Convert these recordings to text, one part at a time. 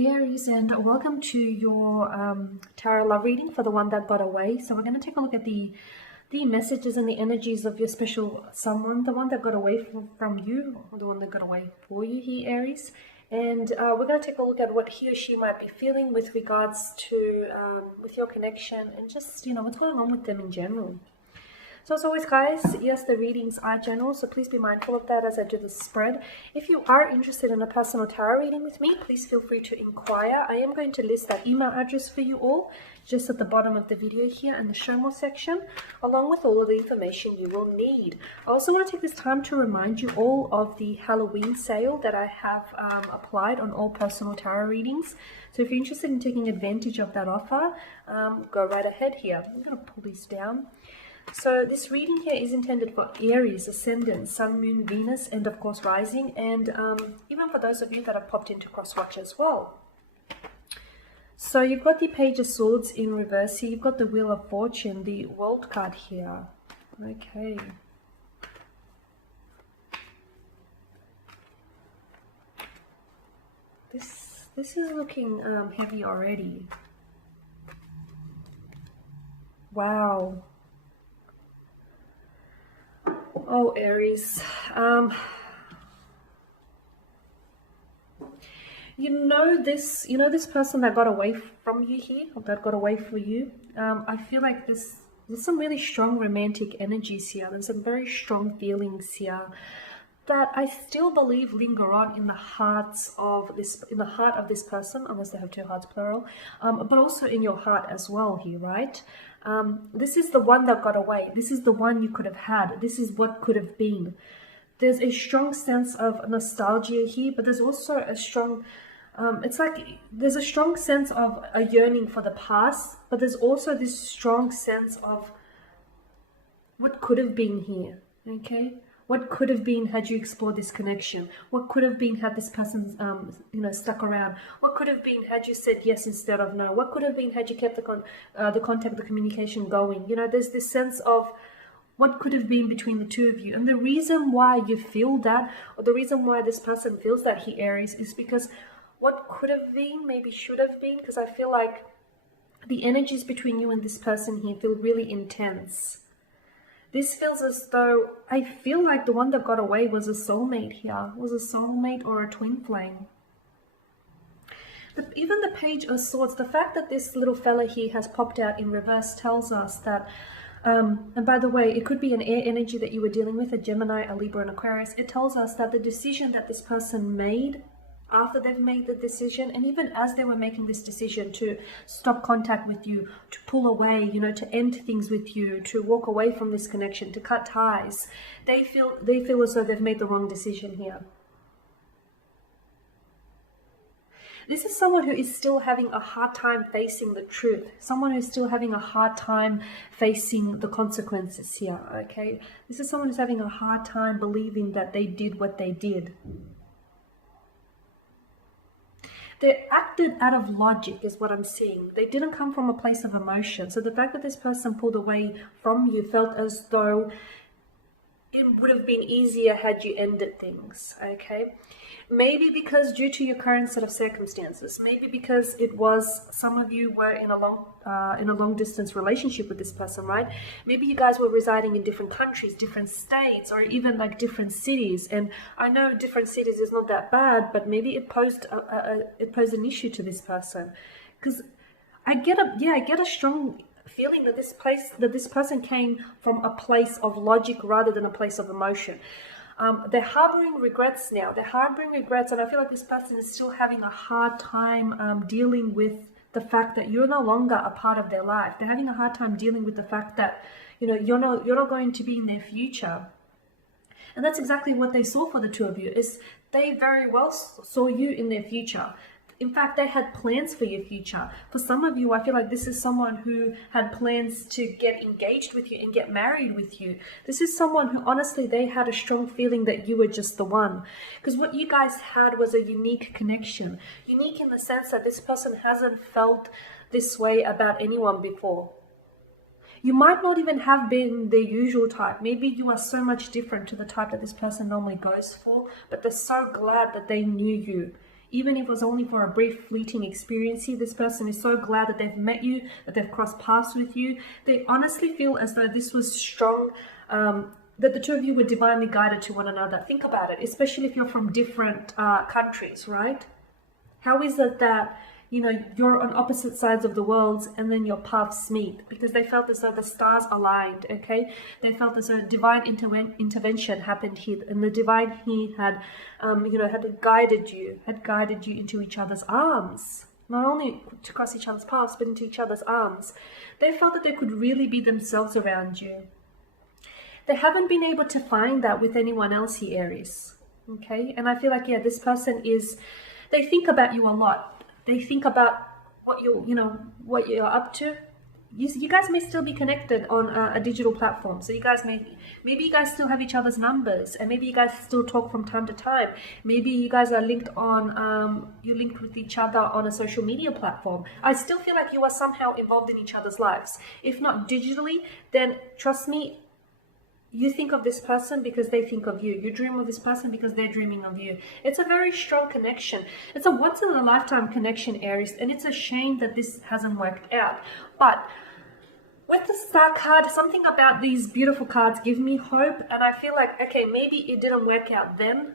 Aries, and welcome to your tarot love reading for the one that got away. So we're going to take a look at the messages and the energies of your special someone, the one that got away from you, or the one that got away for you here, Aries. And we're going to take a look at what he or she might be feeling with regards to with your connection, and just what's going on with them in general. So as always, guys, yes, the readings are general, so please be mindful of that as I do the spread. If you are interested in a personal tarot reading with me, please feel free to inquire. I am going to list that email address for you all just at the bottom of the video here in the show more section, along with all of the information you will need. I also want to take this time to remind you all of the Halloween sale that I have applied on all personal tarot readings. So if you're interested in taking advantage of that offer, go right ahead here. I'm going to pull these down. So this reading here is intended for Aries, Ascendant, Sun, Moon, Venus, and of course Rising, and even for those of you that have popped into cross-watch as well. So you've got the Page of Swords in reverse here, you've got the Wheel of Fortune, the World card here. Okay. This is looking heavy already. Wow. Oh, Aries, this person that got away from you here, or that got away for you, I feel like there's some really strong romantic energies here. There's some very strong feelings here that I still believe linger on in the heart of this person, unless they have two hearts plural, but also in your heart as well here, right? This is the one that got away. This is the one you could have had. This is what could have been. There's a strong sense of nostalgia here, but there's also a strong, it's like there's a strong sense of a yearning for the past, but there's also this strong sense of what could have been here, okay? What could have been had you explored this connection? What could have been had this person, stuck around? What could have been had you said yes instead of no? What could have been had you kept the contact, the communication going? There's this sense of what could have been between the two of you. And the reason why you feel that, or the reason why this person feels that he, Aries, is because what could have been maybe should have been, because I feel like the energies between you and this person here feel really intense. This feels as though, I feel like the one that got away was a soulmate here, was a soulmate or a twin flame. Even the Page of Swords, the fact that this little fella here has popped out in reverse tells us that, and by the way, it could be an air energy that you were dealing with, a Gemini, a Libra, and Aquarius. It tells us that the decision that this person made after they've made the decision, and even as they were making this decision to stop contact with you, to pull away, to end things with you, to walk away from this connection, to cut ties, they feel as though they've made the wrong decision here. This is someone who is still having a hard time facing the truth. Someone who's still having a hard time facing the consequences here, okay? This is someone who's having a hard time believing that they did what they did. They acted out of logic is what I'm seeing. They didn't come from a place of emotion. So the fact that this person pulled away from you felt as though it would have been easier had you ended things, okay? Maybe because due to your current set of circumstances, maybe because it was some of you were in a long distance relationship with this person, right? Maybe you guys were residing in different countries, different states, or even like different cities. And I know different cities is not that bad, but maybe it posed an issue to this person, because I get a strong feeling that this person came from a place of logic rather than a place of emotion. They're harboring regrets now. They're harboring regrets, and I feel like this person is still having a hard time dealing with the fact that you're no longer a part of their life. They're having a hard time dealing with the fact that you're not going to be in their future. And that's exactly what they saw for the two of you. Is they very well saw you in their future. In fact, they had plans for your future. For some of you, I feel like this is someone who had plans to get engaged with you and get married with you. This is someone who, honestly, they had a strong feeling that you were just the one. Because what you guys had was a unique connection. Unique in the sense that this person hasn't felt this way about anyone before. You might not even have been their usual type. Maybe you are so much different to the type that this person normally goes for, but they're so glad that they knew you Even if it was only for a brief fleeting experience here, this person is so glad that they've met you, that they've crossed paths with you. They honestly feel as though this was strong, that the two of you were divinely guided to one another. Think about it, especially if you're from different countries, right? How is it that, you know, you're on opposite sides of the world and then your paths meet? Because they felt as though the stars aligned, okay? They felt as though divine intervention happened here, and the divine here had, had guided you into each other's arms. Not only to cross each other's paths, but into each other's arms. They felt that they could really be themselves around you. They haven't been able to find that with anyone else here, Aries, okay? And I feel like, yeah, this person is, they think about you a lot. They think about what you're up to. You guys may still be connected on a digital platform. So you guys maybe you guys still have each other's numbers, and maybe you guys still talk from time to time. Maybe you guys are linked on, you're linked with each other on a social media platform. I still feel like you are somehow involved in each other's lives. If not digitally, then trust me, you think of this person because they think of you. You dream of this person because they're dreaming of you. It's a very strong connection. It's a once-in-a-lifetime connection, Aries, and it's a shame that this hasn't worked out. But with the Star card, something about these beautiful cards give me hope, and I feel like, okay, maybe it didn't work out then,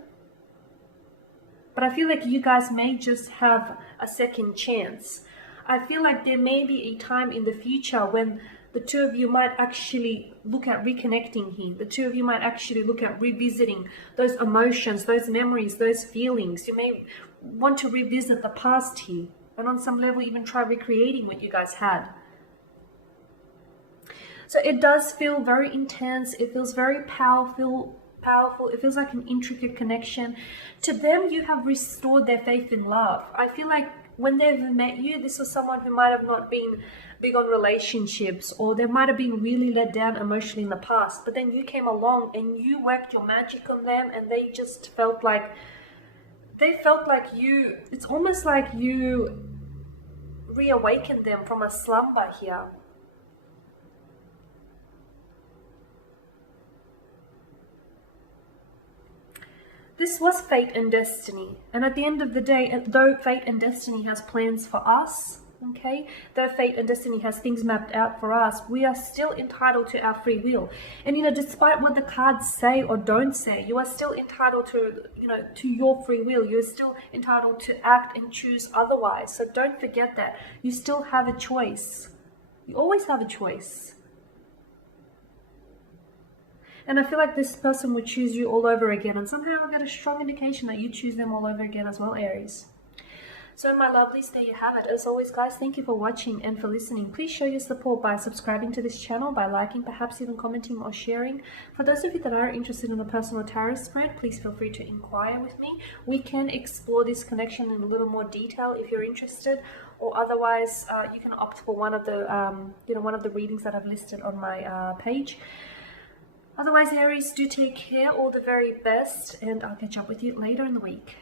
but I feel like you guys may just have a second chance. I feel like there may be a time in the future when the two of you might actually look at reconnecting here. The two of you might actually look at revisiting those emotions, those memories, those feelings. You may want to revisit the past here, and on some level even try recreating what you guys had. So it does feel very intense. It feels very powerful. It feels like an intricate connection. To them, you have restored their faith in love. I feel like when they've met you, this was someone who might have not been big on relationships, or they might have been really let down emotionally in the past, but then you came along and you worked your magic on them, and they just felt like you, it's almost like you reawakened them from a slumber here. This was fate and destiny, and at the end of the day, though fate and destiny has plans for us, okay, though fate and destiny has things mapped out for us, we are still entitled to our free will. And despite what the cards say or don't say, you are still entitled to to your free will. You're still entitled to act and choose otherwise. So don't forget that you still have a choice. You always have a choice. And I feel like this person would choose you all over again. And somehow I get a strong indication that you choose them all over again as well, Aries. So my lovelies, there you have it. As always, guys, thank you for watching and for listening. Please show your support by subscribing to this channel, by liking, perhaps even commenting or sharing. For those of you that are interested in a personal tarot spread, please feel free to inquire with me. We can explore this connection in a little more detail if you're interested, or otherwise you can opt for one of the one of the readings that I've listed on my page. Otherwise, Aries, do take care, all the very best, and I'll catch up with you later in the week.